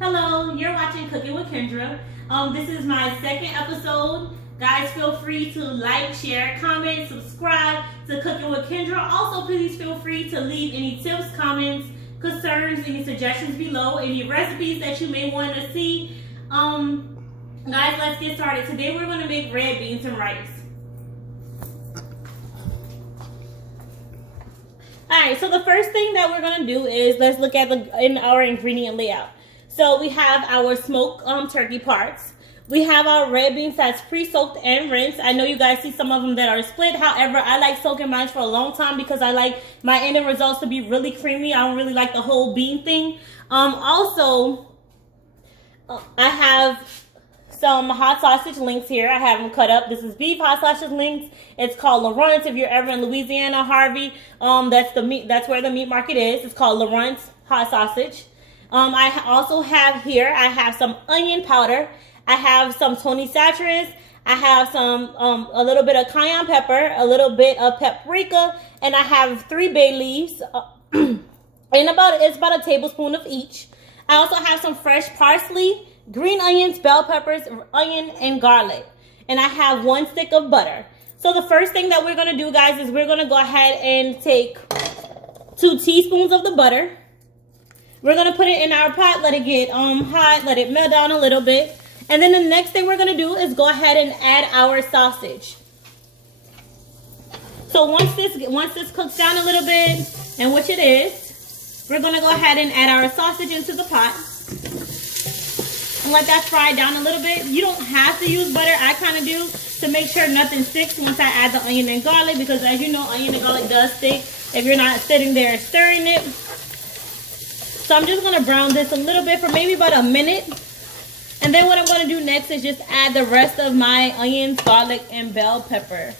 Hello, you're watching Cooking with Kendra. This is my second episode. Guys, feel free to like, share, comment, subscribe to Cooking with Kendra. Also, please feel free to leave any tips, comments, concerns, any suggestions below, any recipes that you may want to see. Guys, let's get started. Today we're going to make red beans and rice. Alright, so the first thing that we're going to do is let's look at our ingredient layout. So we have our smoked turkey parts. We have our red beans that's pre-soaked and rinsed. I know you guys see some of them that are split. However, I like soaking mine for a long time because I like my ending results to be really creamy. I don't really like the whole bean thing. I have some hot sausage links here. I have them cut up. This is beef hot sausage links. It's called Lawrence. If you're ever in Louisiana, Harvey, that's where the meat market is. It's called Lawrence hot sausage. I also have here, I have some onion powder. I have some Tony Chachere. I have some, a little bit of cayenne pepper, a little bit of paprika, and I have 3 bay leaves, and it's about a tablespoon of each. I also have some fresh parsley, green onions, bell peppers, onion, and garlic. And I have 1 stick of butter. So the first thing that we're going to do, guys, is we're going to go ahead and take 2 teaspoons of the butter. We're going to put it in our pot, let it get hot, let it melt down a little bit. And then the next thing we're going to do is go ahead and add our sausage. So once this cooks down a little bit, and which it is, we're going to go ahead and add our sausage into the pot. And let that fry down a little bit. You don't have to use butter. I kind of do to make sure nothing sticks once I add the onion and garlic, because as you know, onion and garlic does stick if you're not sitting there stirring it. So I'm just going to brown this a little bit for maybe about a minute. And then what I'm going to do next is just add the rest of my onions, garlic, and bell pepper.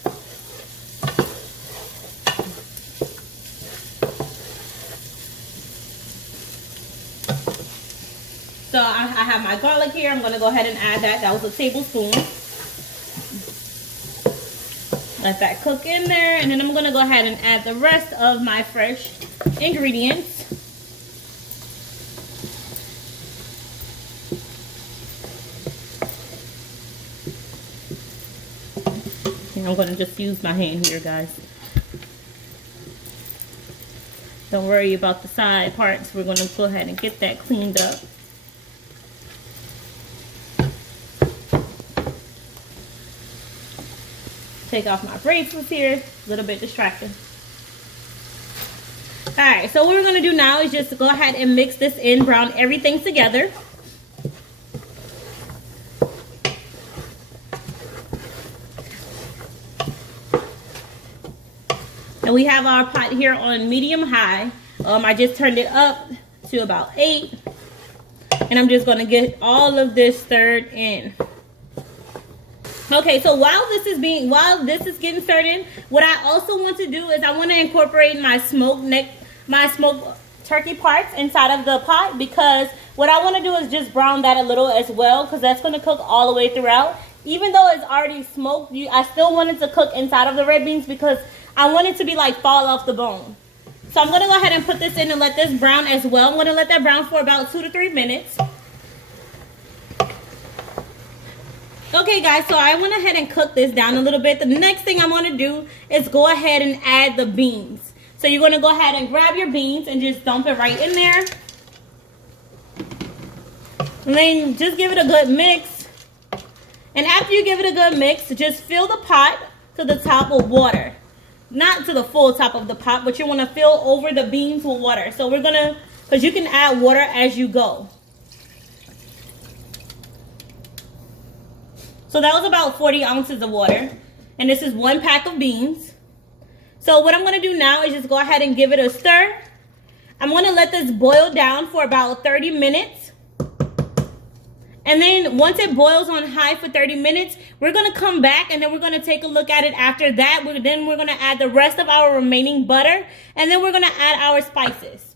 So I have my garlic here. I'm going to go ahead and add that. That was a tablespoon. Let that cook in there. And then I'm going to go ahead and add the rest of my fresh ingredients. I'm going to just use my hand here, guys. Don't worry about the side parts. We're going to go ahead and get that cleaned up. Take off my bracelets here. A little bit distracting. Alright, so what we're going to do now is just go ahead and mix this in, brown everything together. And we have our pot here on medium high. I just turned it up to about 8. And I'm just going to get all of this stirred in. Okay, so while this is getting stirred in, what I also want to do is I want to incorporate my smoked turkey parts inside of the pot, because what I want to do is just brown that a little as well, because that's going to cook all the way throughout. Even though it's already smoked, I still want it to cook inside of the red beans because I want it to be like fall off the bone. So I'm going to go ahead and put this in and let this brown as well. I'm going to let that brown for about 2 to 3 minutes. Okay, guys, so I went ahead and cooked this down a little bit. The next thing I'm going to do is go ahead and add the beans. So you're going to go ahead and grab your beans and just dump it right in there. And then just give it a good mix. And after you give it a good mix, just fill the pot to the top with water. Not to the full top of the pot, but you want to fill over the beans with water. So we're going to, because you can add water as you go. So that was about 40 ounces of water. And this is 1 pack of beans. So what I'm going to do now is just go ahead and give it a stir. I'm going to let this boil down for about 30 minutes. And then once it boils on high for 30 minutes, we're going to come back and then we're going to take a look at it after that. Then we're going to add the rest of our remaining butter. And then we're going to add our spices.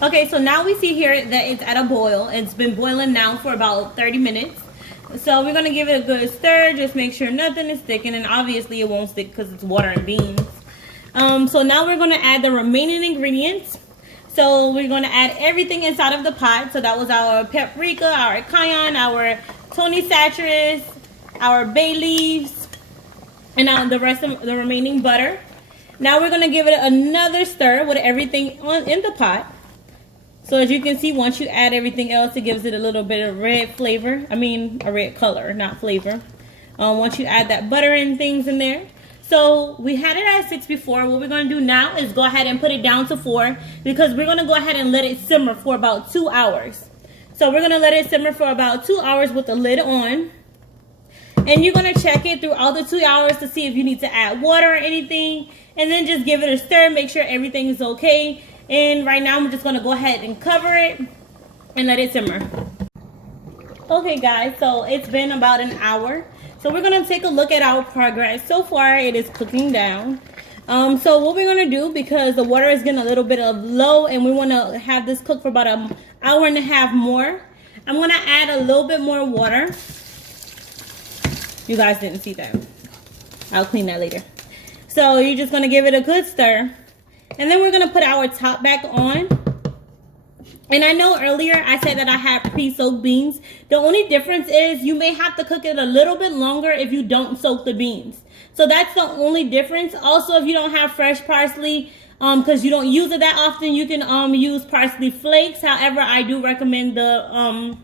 Okay, so now we see here that it's at a boil. It's been boiling now for about 30 minutes. So we're going to give it a good stir. Just make sure nothing is sticking. And obviously it won't stick because it's water and beans. So now we're going to add the remaining ingredients. So we're going to add everything inside of the pot. So that was our paprika, our cayenne, our Tony Chachere, our bay leaves, and the rest of the remaining butter. Now we're going to give it another stir with everything in the pot. So as you can see, once you add everything else, it gives it a little bit of red flavor. I mean, a red color, not flavor. Once you add that butter and things in there. So we had it at 6 before. What we're going to do now is go ahead and put it down to 4 because we're going to go ahead and let it simmer for about 2 hours. So we're going to let it simmer for about 2 hours with the lid on. And you're going to check it throughout the 2 hours to see if you need to add water or anything. And then just give it a stir, make sure everything is okay. And right now I'm just going to go ahead and cover it and let it simmer. Okay guys, so it's been about an hour. So we're going to take a look at our progress. So far it is cooking down. So what we're going to do, because the water is getting a little bit of low and we want to have this cook for about an hour and a half more, I'm going to add a little bit more water. You guys didn't see that. I'll clean that later. So you're just going to give it a good stir. And then we're going to put our top back on. And I know earlier I said that I had pre-soaked beans. The only difference is you may have to cook it a little bit longer if you don't soak the beans. So that's the only difference. Also, if you don't have fresh parsley, because you don't use it that often, you can use parsley flakes. However, I do recommend the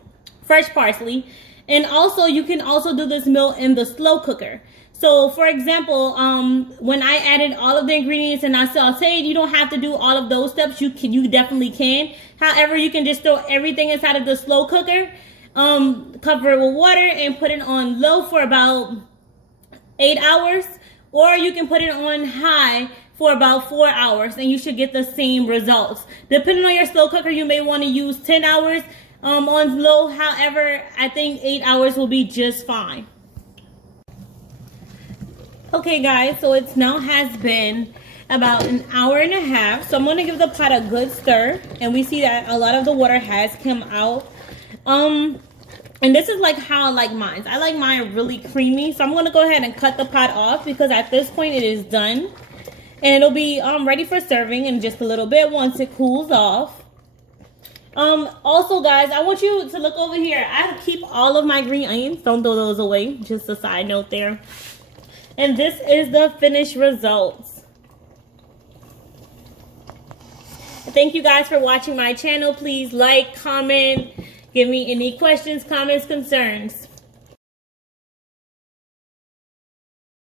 fresh parsley. And also, you can also do this meal in the slow cooker. So, for example, when I added all of the ingredients and I sauteed, you don't have to do all of those steps. You definitely can. However, you can just throw everything inside of the slow cooker, cover it with water, and put it on low for about 8 hours. Or you can put it on high for about 4 hours, and you should get the same results. Depending on your slow cooker, you may want to use 10 hours on low. However, I think 8 hours will be just fine. Okay guys, so it now has been about an hour and a half. So I'm going to give the pot a good stir. And we see that a lot of the water has come out. And this is like how I like mine. I like mine really creamy. So I'm going to go ahead and cut the pot off because at this point it is done. And it'll be ready for serving in just a little bit once it cools off. Also guys, I want you to look over here. I keep all of my green onions. Don't throw those away. Just a side note there. And this is the finished results. Thank you guys for watching my channel. Please like, comment, give me any questions, comments, concerns.